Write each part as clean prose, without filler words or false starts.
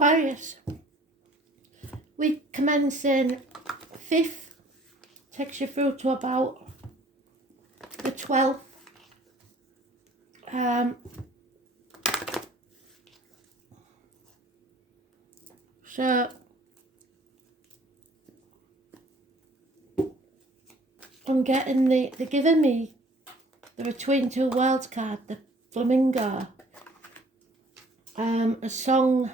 Aquarius, we commence in 5th, takes you through to about the 12th. So I'm getting they're giving me the Between Two Worlds card, the Flamingo. A song,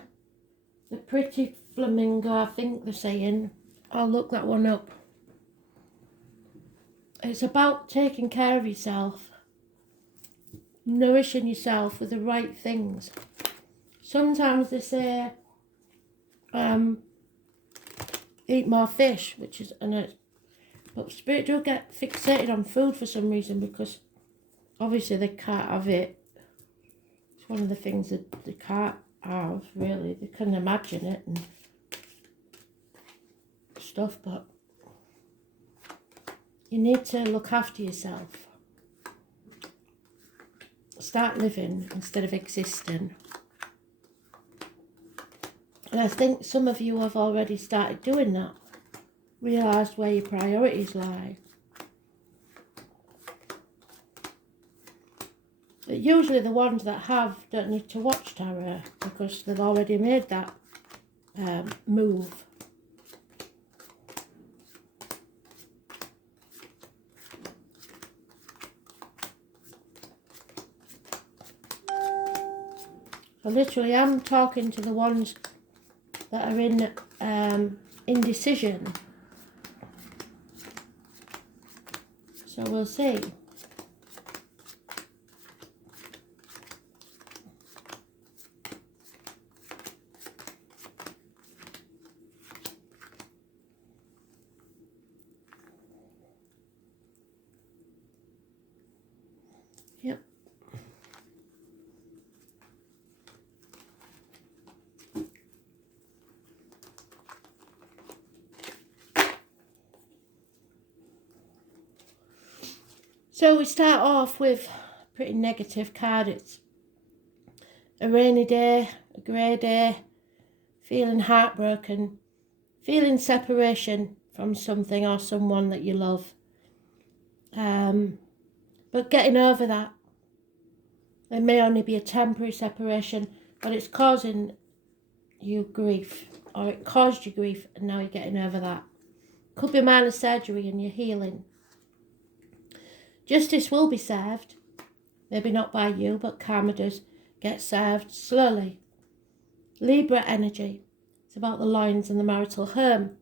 the Pretty Flamingo, I think they're saying. I'll look that one up. It's about taking care of yourself, nourishing yourself with the right things. Sometimes they say, eat more fish, which is, but spirit do get fixated on food for some reason, because obviously they can't have it. It's one of the things that they can't have, really. They can imagine it and stuff, but you need to look after yourself. Start living instead of existing. And I think some of you have already started doing that. Realised where your priorities lie. But usually the ones that have don't need to watch tarot, because they've already made that move. So literally I'm talking to the ones that are in indecision. So we'll see. Yep. So we start off with a pretty negative card. It's a rainy day, a grey day, feeling heartbroken, feeling separation from something or someone that you love. But getting over that. It may only be a temporary separation, but it's causing you grief, or it caused you grief, and now you're getting over that. Could be minor surgery and you're healing. Justice will be served, maybe not by you, but karma does get served slowly. Libra energy, it's about the loins and the marital home.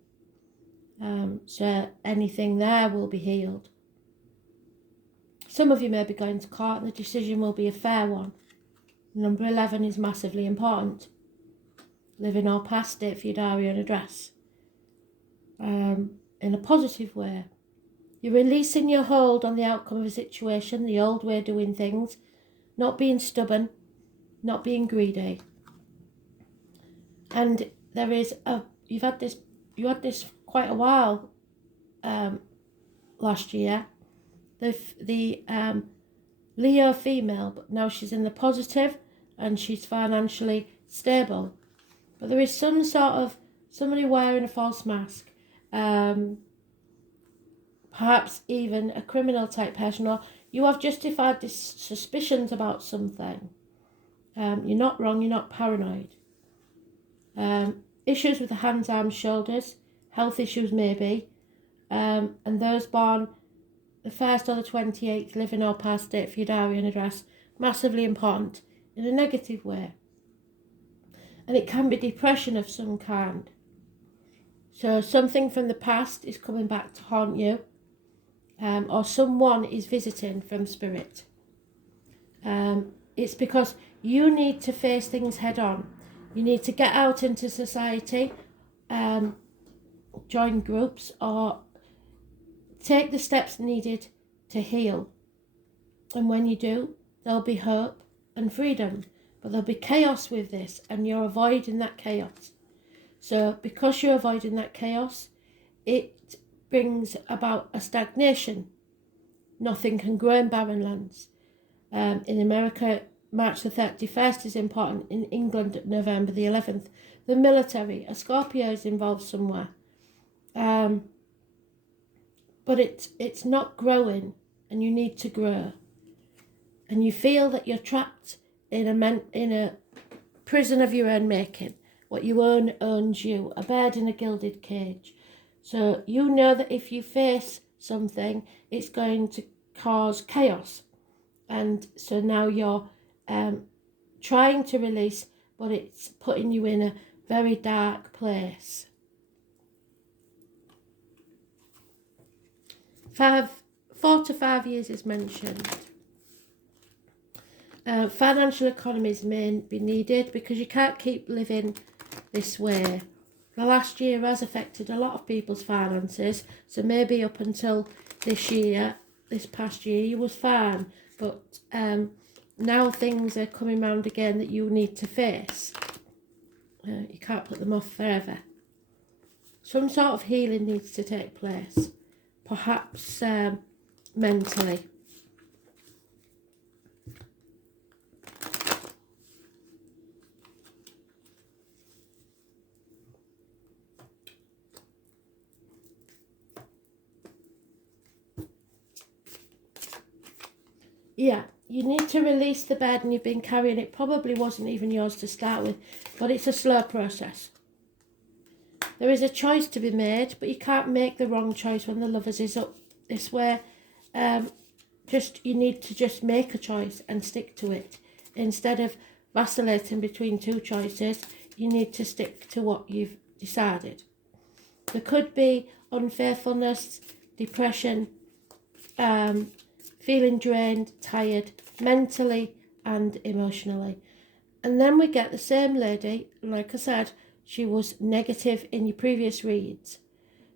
So anything there will be healed. Some of you may be going to court and the decision will be a fair one. Number 11 is massively important. Living or past date for your diary and address. In a positive way. You're releasing your hold on the outcome of a situation, the old way of doing things, not being stubborn, not being greedy. And there is you had this quite a while last year. The Leo female, but now she's in the positive and she's financially stable. But there is some sort of somebody wearing a false mask. Perhaps even a criminal type person, or you have justified these suspicions about something. You're not wrong, you're not paranoid. Issues with the hands, arms, shoulders, health issues maybe, and those born the 1st or the 28th, living or past date for your diary and address, massively important in a negative way. And it can be depression of some kind. So something from the past is coming back to haunt you. Or someone is visiting from spirit. It's because you need to face things head on. You need to get out into society, join groups, or take the steps needed to heal. And when you do, there'll be hope and freedom. But there'll be chaos with this, and you're avoiding that chaos. So because you're avoiding that chaos, it brings about a stagnation. Nothing can grow in barren lands. In America, March the 31st is important. In England, November the 11th. the military. A Scorpio is involved somewhere. But it's not growing, and you need to grow. And you feel that you're trapped in a prison of your own making. What you own owns you, a bird in a gilded cage. So you know that if you face something, it's going to cause chaos. And so now you're trying to release, but it's putting you in a very dark place. 4 to 5 years is mentioned. Financial economies may be needed because you can't keep living this way. The last year has affected a lot of people's finances, so maybe up until this past year, you was fine, but now things are coming round again that you need to face. You can't put them off forever. Some sort of healing needs to take place, perhaps mentally. Yeah, you need to release the burden you've been carrying. It probably wasn't even yours to start with, but it's a slow process. There is a choice to be made, but you can't make the wrong choice when the lovers is up this way. You need to just make a choice and stick to it. Instead of vacillating between two choices, you need to stick to what you've decided. There could be unfaithfulness, depression, feeling drained, tired, mentally and emotionally. And then we get the same lady, like I said, she was negative in your previous reads.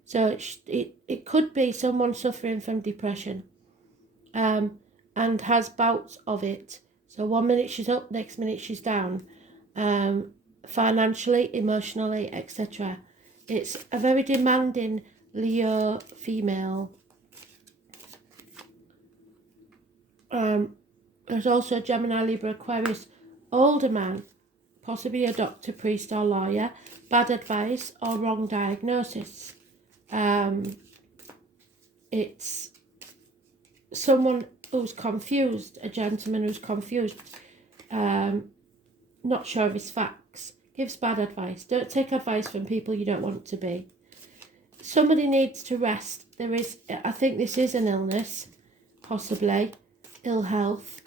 So it could be someone suffering from depression and has bouts of it. So 1 minute she's up, next minute she's down, financially, emotionally, etc. It's a very demanding Leo female. There's also Gemini, Libra, Aquarius, older man, possibly a doctor, priest or lawyer, bad advice or wrong diagnosis. It's someone who's confused, a gentleman who's confused, not sure of his facts, gives bad advice. Don't take advice from people you don't want to be. Somebody needs to rest. I think this is an illness, possibly ill health,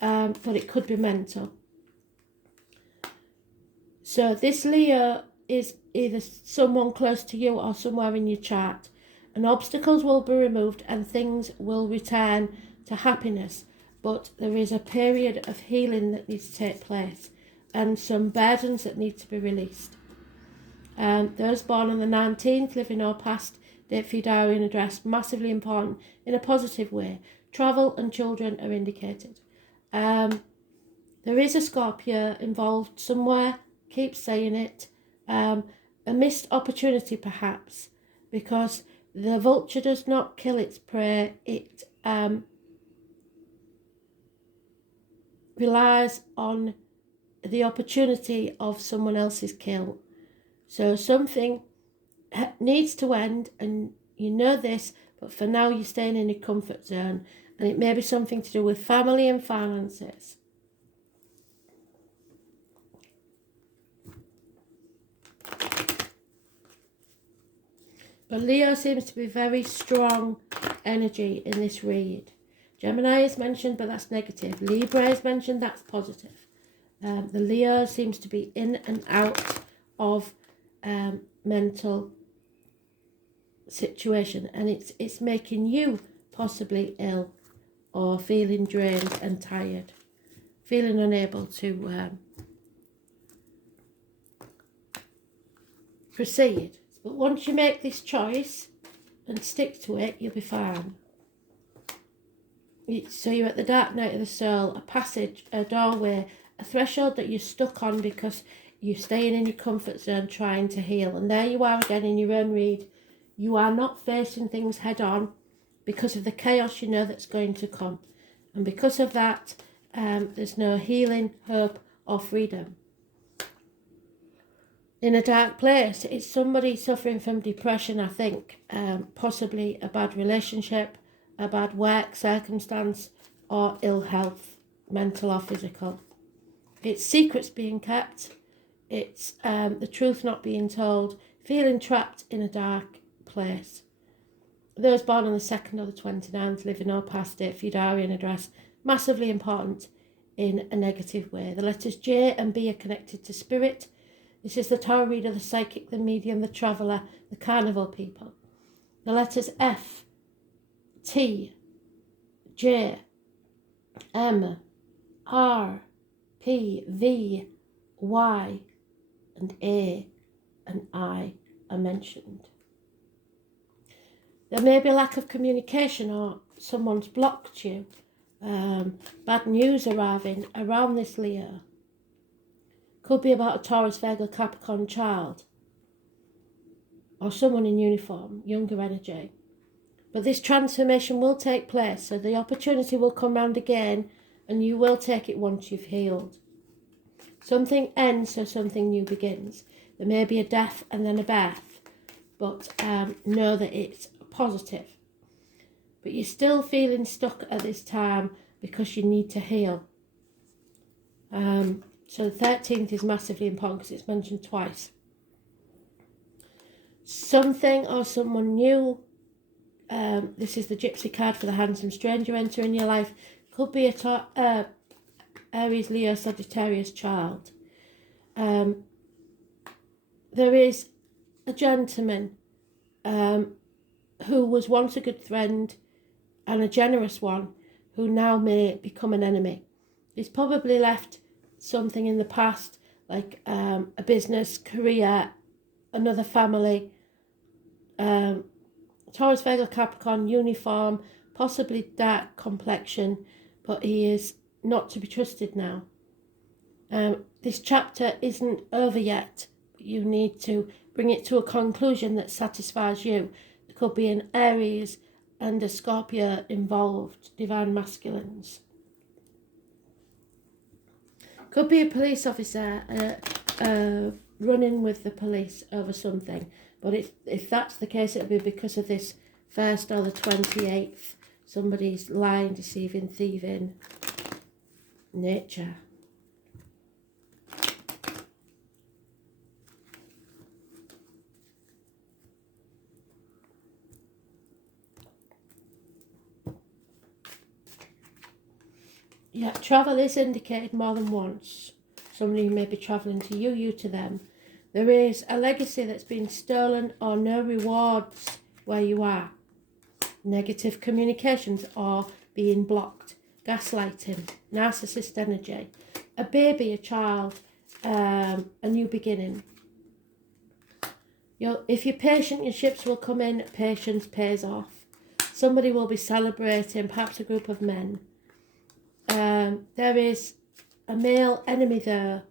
but it could be mental. So this Leo is either someone close to you or somewhere in your chart, and obstacles will be removed and things will return to happiness, but there is a period of healing that needs to take place and some burdens that need to be released. Those born on the 19th, living or past, date for your diary and address, massively important in a positive way. Travel and children are indicated. There is a Scorpio involved somewhere, keep saying it. A missed opportunity perhaps, because the vulture does not kill its prey. It relies on the opportunity of someone else's kill. So something needs to end, and you know this, but for now you're staying in your comfort zone, and it may be something to do with family and finances. But Leo seems to be very strong energy in this read. Gemini is mentioned, but that's negative. Libra is mentioned, that's positive. The Leo seems to be in and out of mental situation, and it's making you possibly ill or feeling drained and tired, feeling unable to proceed. But once you make this choice and stick to it, you'll be fine. So you're at the dark night of the soul, a passage, a doorway, a threshold that you're stuck on because you're staying in your comfort zone trying to heal. And there you are again in your own read. You are not facing things head on because of the chaos you know that's going to come. And because of that, there's no healing, hope or freedom. in a dark place. It's somebody suffering from depression, I think, possibly a bad relationship, a bad work circumstance, or ill health, mental or physical. It's secrets being kept. It's the truth not being told, feeling trapped in a dark place. Those born on the 2nd or the 29th, living or past it, for your diary and address, massively important in a negative way. The letters J and B are connected to spirit. This is the tarot reader, the psychic, the medium, the traveller, the carnival people. The letters F, T, J, M, R, P, V, Y, and A and I are mentioned. There may be a lack of communication, or someone's blocked you. Bad news arriving around this Leo. Could be about a Taurus, Virgo, Capricorn child, or someone in uniform, younger energy. But this transformation will take place, so the opportunity will come round again, and you will take it once you've healed. Something ends, so something new begins. There may be a death and then a birth, but know that it's positive. But you're still feeling stuck at this time because you need to heal. So the 13th is massively important because it's mentioned twice. Something or someone new, this is the Gypsy card for the handsome stranger entering your life. Could be a Aries, Leo, Sagittarius child. There is a gentleman who was once a good friend and a generous one who now may become an enemy. He's probably left something in the past, like a business, career, another family. Taurus, Virgo, Capricorn, uniform, possibly dark complexion, but he is not to be trusted now. This chapter isn't over yet. You need to bring it to a conclusion that satisfies you. There could be an Aries and a Scorpio involved, divine masculines. Could be a police officer running with the police over something. But if that's the case, it'll be because of this 1st or the 28th. Somebody's lying, deceiving, thieving. Nature. Yeah, travel is indicated more than once. Somebody may be travelling to you, you to them. There is a legacy that's been stolen or no rewards where you are. Negative communications or being blocked. Gaslighting. Narcissist energy. A baby, a child, a new beginning. If you're patient, your ships will come in. Patience pays off. Somebody will be celebrating, perhaps a group of men. There is a male enemy there.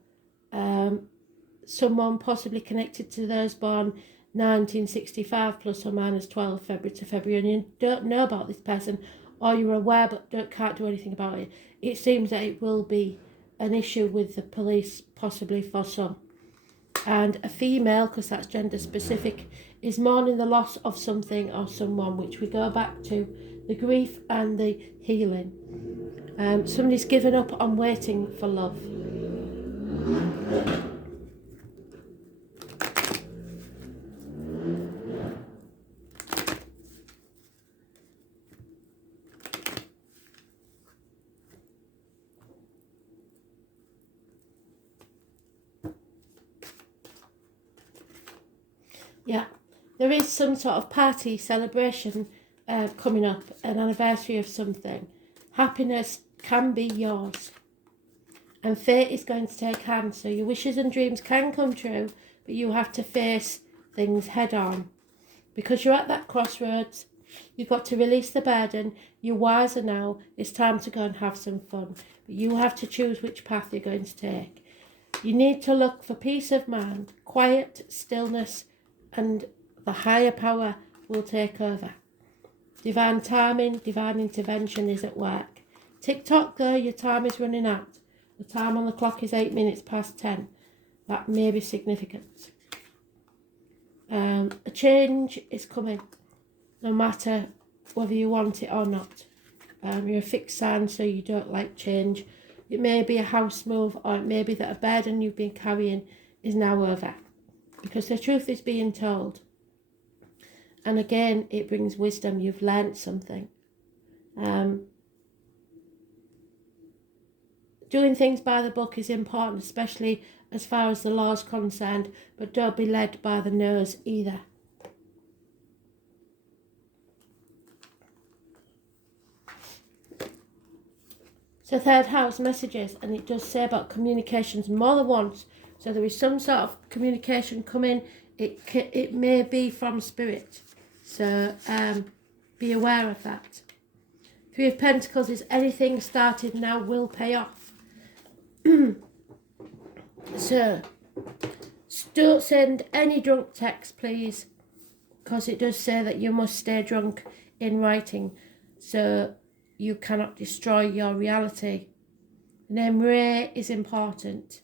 Someone possibly connected to those born 1965 plus or minus 12 February to February, and you don't know about this person, or you're aware but can't do anything about it. It seems that it will be an issue with the police, possibly for some. And a female, because that's gender specific, is mourning the loss of something or someone, which we go back to the grief and the healing. Somebody's given up on waiting for love. Yeah, there is some sort of party, celebration coming up, an anniversary of something. Happiness can be yours. And fate is going to take hand, so your wishes and dreams can come true, but you have to face things head on. Because you're at that crossroads, you've got to release the burden, you're wiser now, it's time to go and have some fun. But you have to choose which path you're going to take. You need to look for peace of mind, quiet, stillness, and the higher power will take over. Divine timing, divine intervention is at work. Tick-tock though, your time is running out. The time on the clock is 8 minutes past 10. That may be significant. A change is coming, no matter whether you want it or not. You're a fixed sign, so you don't like change. It may be a house move, or it may be that a burden you've been carrying is now over, because the truth is being told. And again, it brings wisdom. You've learnt something. Doing things by the book is important, especially as far as the law is concerned, but don't be led by the nose either. So third house, messages, and it does say about communications more than once. So there is some sort of communication coming. It may be from spirit. So be aware of that. Three of Pentacles is anything started now will pay off. So don't send any drunk text, please, because it does say that you must stay drunk in writing, so you cannot destroy your reality. The name Ray is important.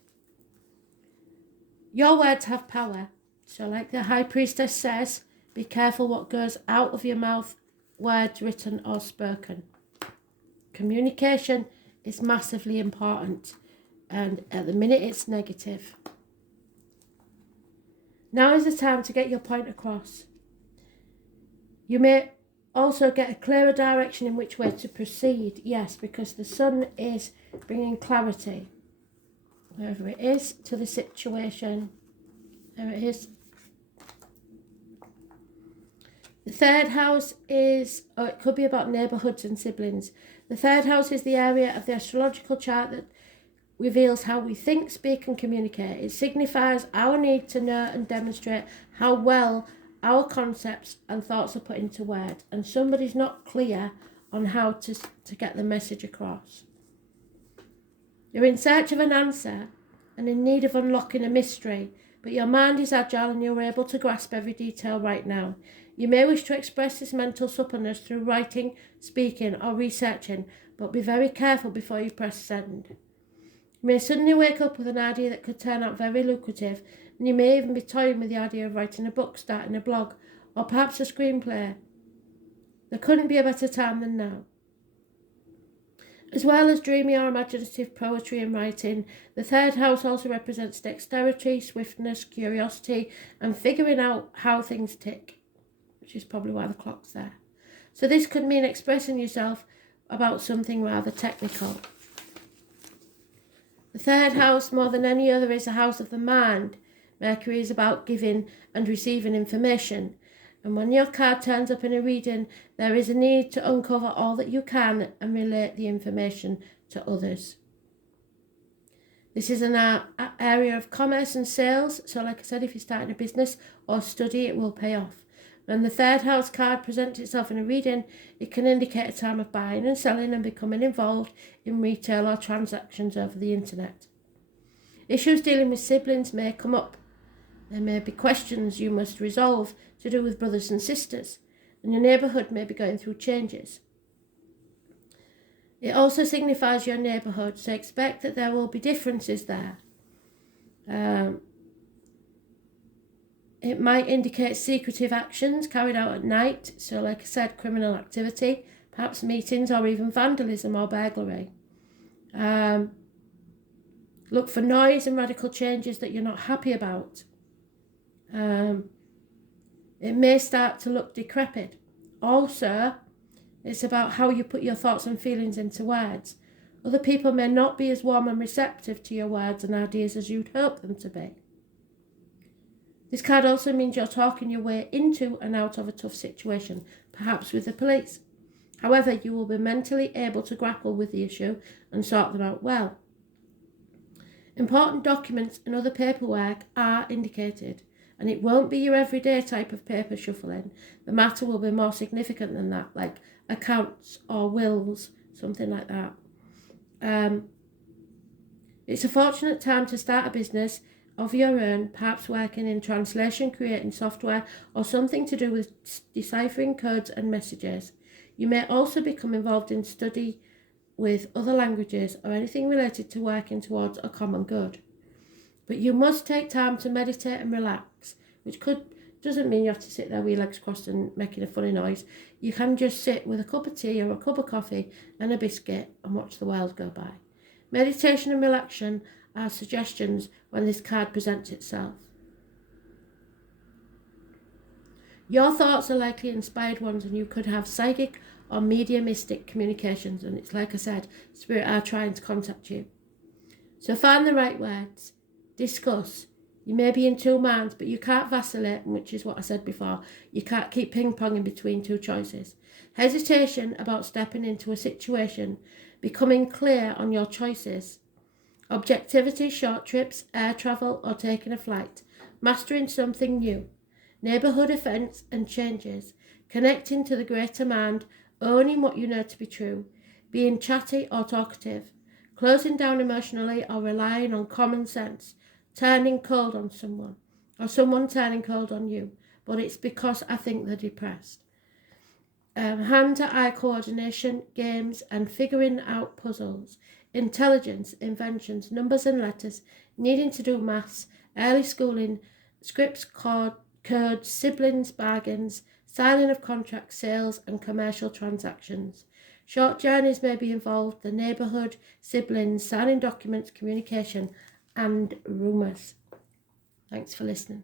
Your words have power, so like the High Priestess says, be careful what goes out of your mouth, words written or spoken. Communication is massively important, and at the minute it's negative. Now is the time to get your point across. You may also get a clearer direction in which way to proceed. Yes, because the sun is bringing clarity, wherever it is, to the situation. There it is. The third house is, or it could be about neighbourhoods and siblings. The third house is the area of the astrological chart that reveals how we think, speak and communicate. It signifies our need to know and demonstrate how well our concepts and thoughts are put into words, and somebody's not clear on how to get the message across. You're in search of an answer and in need of unlocking a mystery, but your mind is agile and you're able to grasp every detail right now. You may wish to express this mental suppleness through writing, speaking or researching, but be very careful before you press send. You may suddenly wake up with an idea that could turn out very lucrative, and you may even be toying with the idea of writing a book, starting a blog, or perhaps a screenplay. There couldn't be a better time than now. As well as dreamy or imaginative poetry and writing, the third house also represents dexterity, swiftness, curiosity, and figuring out how things tick, which is probably why the clock's there. So this could mean expressing yourself about something rather technical. The third house, more than any other, is a house of the mind. Mercury is about giving and receiving information. And when your card turns up in a reading, there is a need to uncover all that you can and relate the information to others. This is an area of commerce and sales. So like I said, if you're starting a business or study, it will pay off. When the third house card presents itself in a reading, it can indicate a time of buying and selling and becoming involved in retail or transactions over the internet. Issues dealing with siblings may come up. There may be questions you must resolve to do with brothers and sisters, and your neighbourhood may be going through changes. It also signifies your neighbourhood, so expect that there will be differences there. It might indicate secretive actions carried out at night, so like I said, criminal activity, perhaps meetings or even vandalism or burglary. Look for noise and radical changes that you're not happy about. It may start to look decrepit. Also, it's about how you put your thoughts and feelings into words. Other people may not be as warm and receptive to your words and ideas as you'd hope them to be. This card also means you're talking your way into and out of a tough situation, perhaps with the police. However, you will be mentally able to grapple with the issue and sort them out well. Important documents and other paperwork are indicated, and it won't be your everyday type of paper shuffling. The matter will be more significant than that, like accounts or wills, something like that. It's a fortunate time to start a business of your own, perhaps working in translation, creating software, or something to do with deciphering codes and messages. You may also become involved in study with other languages or anything related to working towards a common good. But you must take time to meditate and relax, which could Doesn't mean you have to sit there with your legs crossed and making a funny noise. You can just sit with a cup of tea or a cup of coffee and a biscuit and watch the world go by. Meditation and relaxation are suggestions when this card presents itself. Your thoughts are likely inspired ones, and you could have psychic or mediumistic communications, and it's like I said, spirit are trying to contact you. So find the right words, discuss. You may be in two minds, but you can't vacillate, which is what I said before. You can't keep ping-ponging between two choices. Hesitation about stepping into a situation, becoming clear on your choices. Objectivity, short trips, air travel, or taking a flight. Mastering something new. Neighbourhood events and changes, connecting to the greater mind, owning what you know to be true, being chatty or talkative, closing down emotionally or relying on common sense, turning cold on someone, or someone turning cold on you, but it's because I think they're depressed. Hand-to-eye coordination, games and figuring out puzzles, intelligence, inventions, numbers and letters, needing to do maths, early schooling, scripts, codes, siblings, bargains, signing of contracts, sales and commercial transactions. Short journeys may be involved, the neighbourhood, siblings, signing documents, communication and rumours. Thanks for listening.